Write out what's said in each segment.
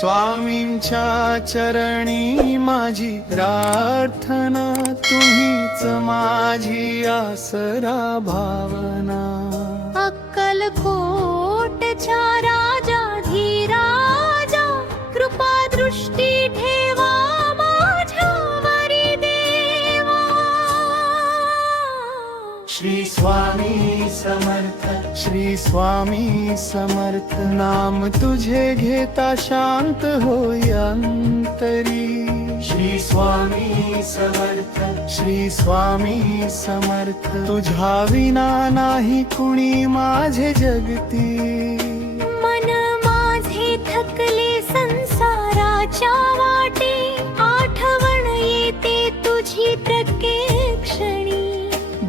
स्वामींच्या चरणी माझी प्रार्थना, तुम्हीच माझी आसरा भावना. अक्कलकोटच्या राजाधिराजा, कृपा दृष्टी ठेवा माझ्यावरी देवा. श्री स्वामी समर्थ, श्री स्वामी समर्थ. नाम तुझे घेता शांत होई अंतरी. श्री स्वामी समर्थ, श्री स्वामी समर्थ. तुझ्या विना नाही कुणी माझे जगती. मन माझे थकले संसाराच्या वाटे, आठवण येते तुझी प्रत्येक क्षणी.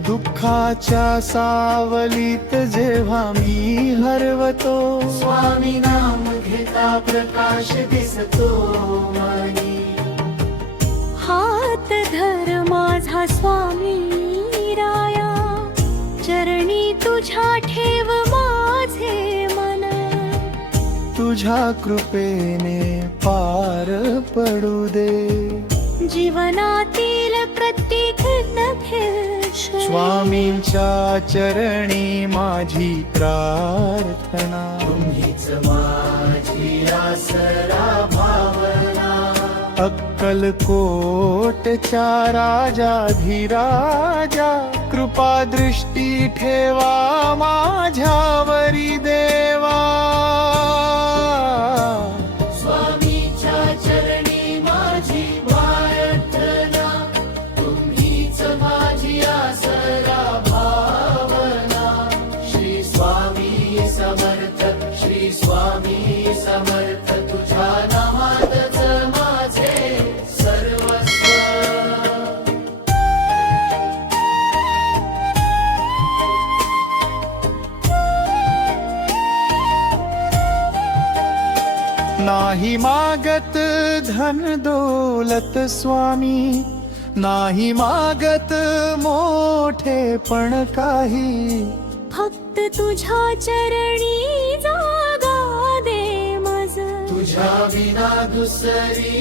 दुःखाच्या सावलीत जेव्हा मी हरवतो, स्वामी नाम घेता प्रकाश दिसतो मनी. हात धर माझा स्वामी राया, चरणी तुझ्या ठेव माझे मन. तुझ्या कृपेने पार पडू दे जीवनातील प्रत्येक नभे. स्वामींच्या चरणी माझी प्रार्थना, तुम्हीच माझी आसरा भावना. अक्कलकोटच्या राजाधिराजा, कृपा दृष्टी ठेवा माझ्यावरी देवा. स्वामीच्या चरणी माझी प्रार्थना, तुम्हीच माझी आसरा भावना. श्री स्वामी समर्थ, श्री स्वामी समर्थ. तुझ्या नामातच माझे सर्वस्व. नाही मागत धन दौलत स्वामी, नाही मागत मोठे पण काही. फक्त तुझ्या चरणी जागा दे मज. तुझ्या विना दुसरी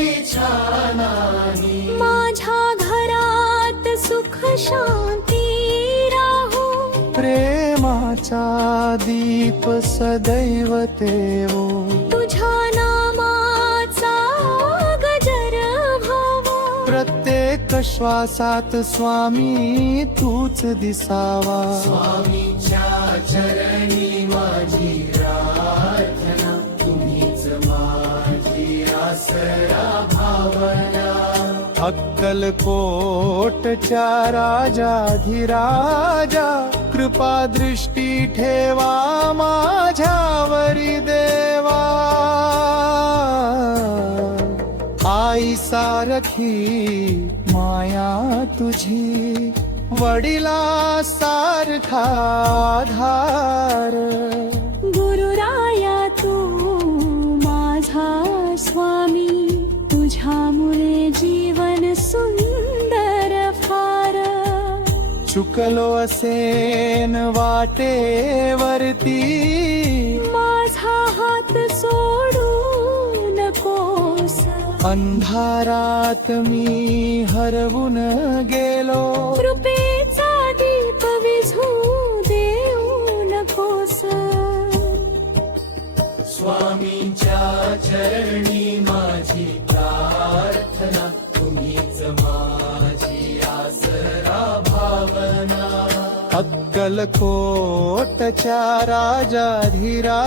इच्छा नाही. माझ्या घरात सुख शांती राहो. प्रेमाचा दीप सदैव तेवो. तुझ्या नामाचा गजर व्हावा. प्रत्येक श्वासात स्वामी तूच दिसावा. स्वामींच्या चरणी माझी प्रार्थना, तुम्हीच माझी आसरा भावना. अक्कलकोटच्या राजाधिराजा, कृपा दृष्टी ठेवा माझ्यावरी देवा. आई सारखी माया तुझी, वडिला सारखा आधार. गुरुराया तू माझा स्वामी, तुझ्यामुळे जीवन सुंदर फार. चुकलो असेन वाटेवरती, माझा हात सोडू नकोस. अंधारात मी हरवून गेलो, कृपेचा दीप विझू देऊ नकोस. स्वामींच्या चरणी माझी प्रार्थना, तुम्हीच माझी आसरा भावना. अक्कलकोटच्या राजाधिराजा,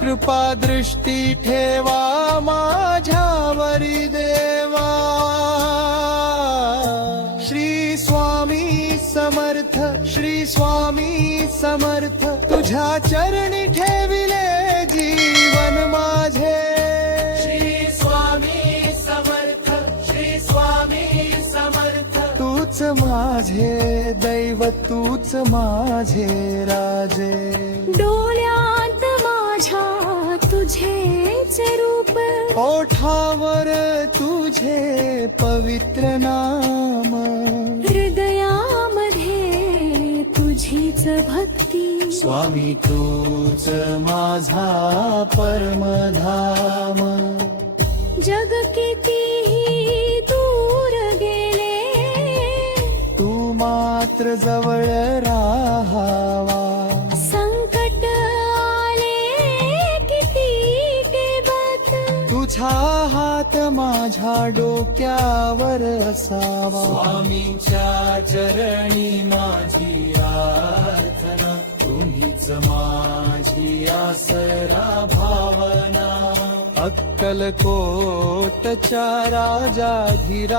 कृपा दृष्टी ठेवा माझ्यावरी देवा. श्री स्वामी समर्थ, श्री स्वामी समर्थ. तुझ्या चरणी ठेविले जीवन माझे. श्री स्वामी समर्थ, श्री स्वामी समर्थ. तूच माझे दैव, तूच माझे राजे. डोळ्यात माझ्या तुझेच रूप, ओठावर तुझे पवित्र नाम. हृदयामध्ये तुझीच भक्ती. स्वामी तूच माझा परमधाम जग कितीही दूर गेले तू मात्र जवळ राहावा संकट आले किती केबत तुझा हात माझ्या डोक्यावर असावा स्वामींच्या चरणी माझी प्रार्थना तुम्हीच माझी आसरा भावना अक्कलकोटच्या राजाधिराजा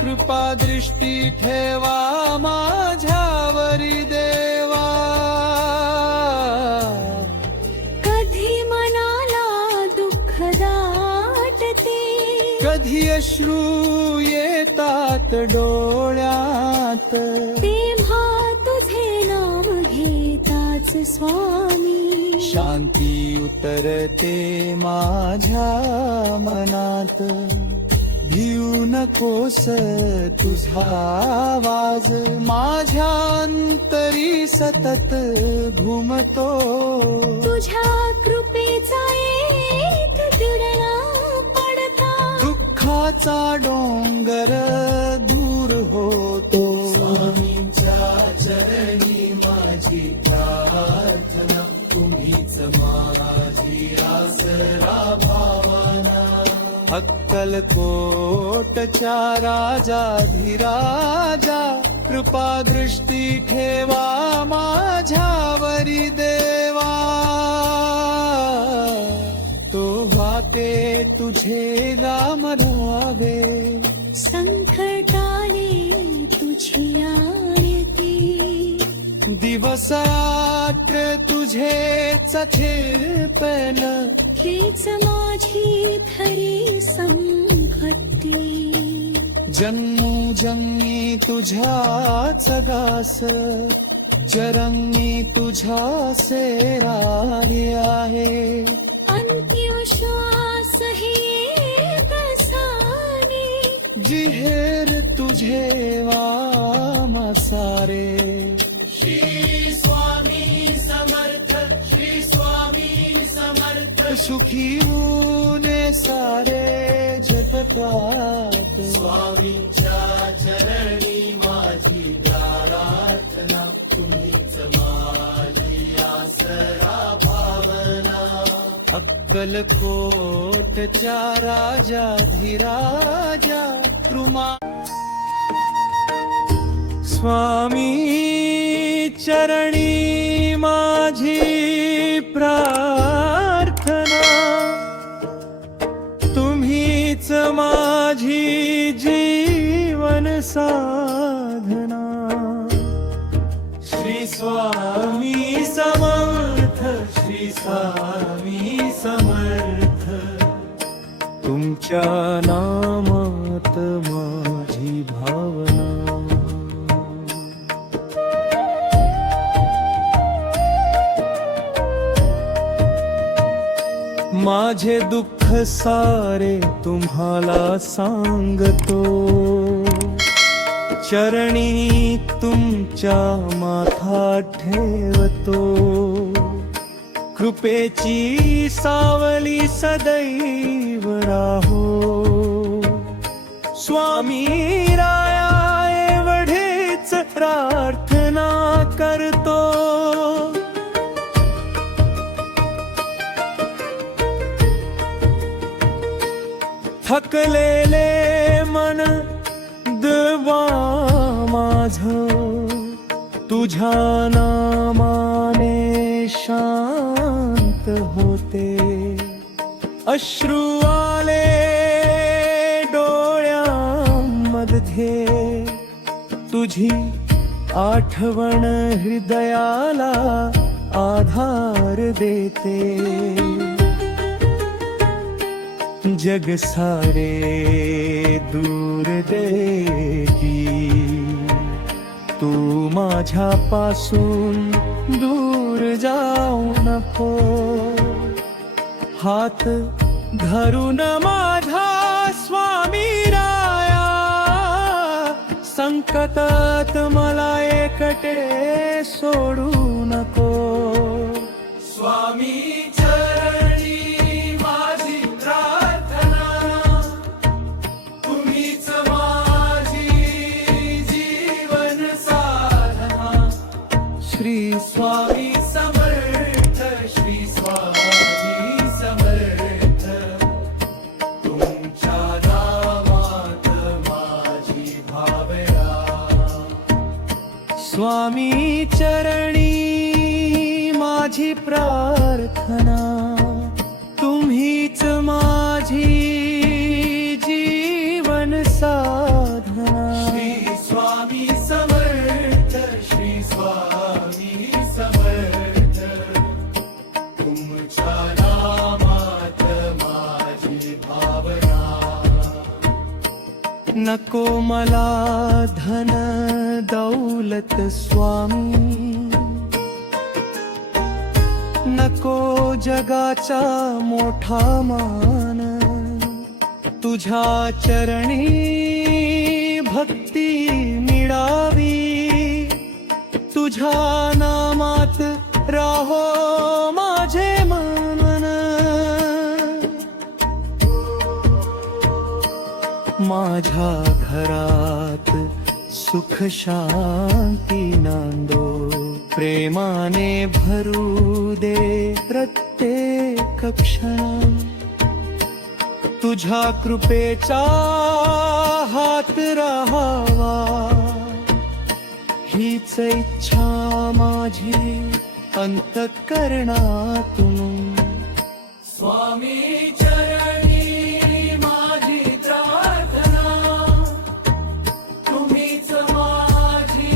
कृपा दृष्टी ठेवा माझ्यावरी देवा कधी मनाला दुःख दाटते कधी अश्रू येतात डोळ्यात तेव्हा तुझे नाव घेताच स्वामी शांती उतरते माझ्या मनात भिऊ नकोस तुझा आवाज माझ्या अंतरी सतत घुमतो तुझ्या कृपेचा एक दुर्ना पडता दुःखाचा डोंगर दूर होतो स्वामींच्या चरणी माझी प्रार्थना तुम्हीच माझी आसरा भावना अक्कलकोटच्या राजाधिराजा कृपा दृष्टी ठेवा माझ्यावरी देवा तो वाटे तुझे नाम रावे संकटाने तुझी आरती दिवस रात्र तुझेच खेळपण हीच माझी खरी संपत्ती जन्मोजन्मी तुझ्याच दास चरणी तुझ्या सेराहे आहे अंतिम श्वास हे कसाने जिहेर तुझे वाम सारे श्री स्वामी समर्थ श्री स्वामी समर्थ सुखी होने सारे जगतात स्वामींच्या चरणी माझी प्रार्थना तुम्हीच माझी आसरा भावना अक्कलकोटच्या राजाधिराजा कृमा स्वामी चरणी माझी प्रार्थना तुम्हीच माझी जीवन साधना श्री स्वामी समर्थ श्री स्वामी समर्थ तुमच्या नामात माझी भावना माझे दुःख सारे तुम्हाला सांगतो चरणी तुमच्या माथा ठेवतो कृपेची सावली सदैव राहो स्वामी राया एवढेच प्रार्थना करतो थकलेले मन देवा माझ तुझ्या नामाने शांत होते अश्रू आले डोळ्यामध्ये तुझी आठवण हृदयाला आधार देते जग सारे दूर देगी तू माझ्यापासून दूर जाऊ नको हात धरून माझा स्वामी राया संकटात मला एकटे सोडू नको. स्वामी चरणी माझी प्रार्थना, तुम्हीच माझी जीवन साधना. श्री स्वामी समर्थ, श्री स्वामी समर्थ, तुमच्या नामात माझी भावना. स्वामी चरणी माझी प्रार्थना, तुम्हीच माझी जीवन साधना. श्री स्वामी समर्थ, श्री स्वामी समर्थ, तुमच्या नामात माझी भावना. नको मला धन दौलत स्वामी, नको जगाचा मोठा मान. तुझ्या चरणी भक्ती मिळावी, तुझ्या नामात राहो माझे मन. माझ्या घरात सुख शांती नांदो, प्रेमाने भरू दे प्रत्येक क्षण. तुझ्या कृपेचा हात राहावा, हीच इच्छा माझी अंतःकरणातून. स्वामी चरणी माझी प्रार्थना, तुम्हीच माझी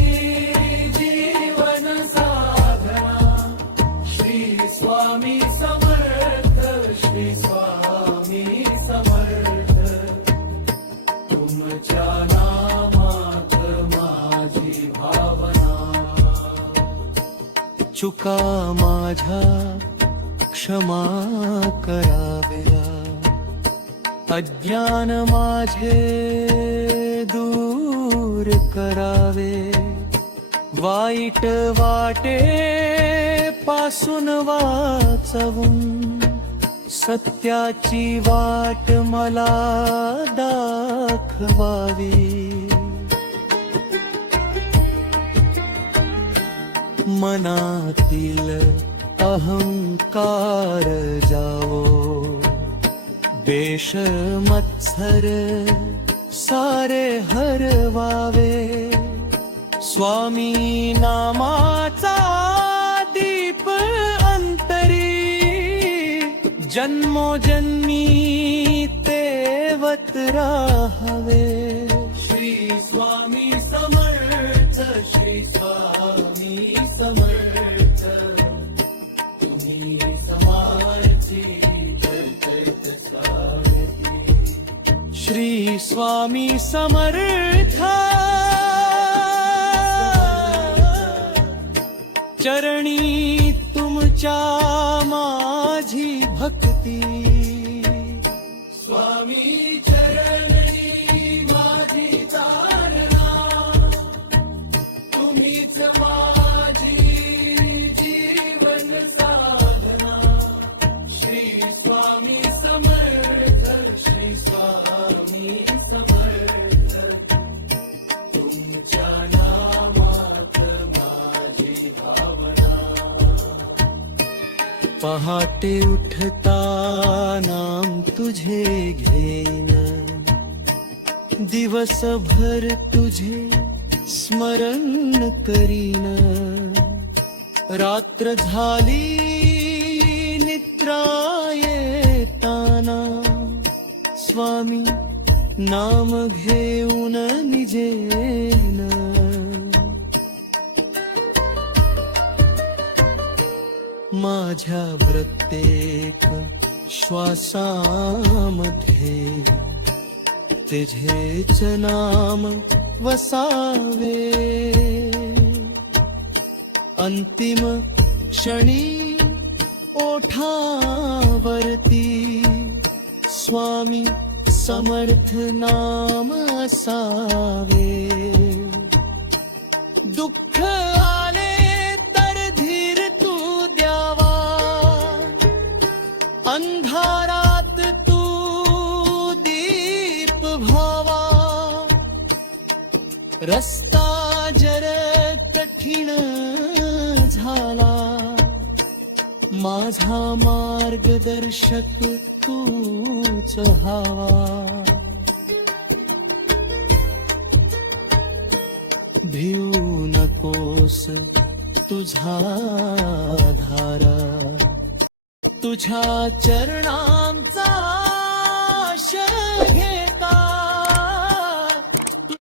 जीवन साधना. श्री स्वामी समर्थ, श्री स्वामी समर्थ, तुमच्या नामात माझी भावना. चुका माझ्या क्षमा कराव्या, अज्ञान माझे दूर करावे. वाईट वाटे पासून वाचवून सत्याची वाट मला दाखवावी. मनातील अहंकार जावो, बेश मत्सर सारे हरवावे. स्वामी नामाचा दीप अंतरी, जन्मोजन्मी तेवत राहावे. श्री स्वामी समर्थ, श्री स्वामी समर्थ, तुम्ही समार्थी जगत सारथी. श्री स्वामी समर्थ, चरणी तुमच्या माझी भक्ती. स्वामी चरणी माझी तारणा, तुम्हीच माझी जीवन साधना. श्री स्वामी समर्थ, श्री स्वामी समर्थ, तुमच्या नामात माझी भावना. पहाटे उठता नाम तुझे घेन, दिवसभर तुझे स्मरण करीन. रात्र झाली निद्रा येताना, स्वामी नाम घेऊन निजेन. माझ्या प्रत्येक श्वासामध्ये तुझेच नाम वसावे. अंतिम क्षणी ओठावरती स्वामी समर्थ नाम असावे. दुःख आले तर धीर तू द्यावा, अंधारात तू दीप व्हावा. रस्ता जर कठीण झाला, माझा मार्गदर्शक तूच व्हावा. भिऊ नकोस तुझा धारा, तुझ्या चरणांचा आश्रय घे.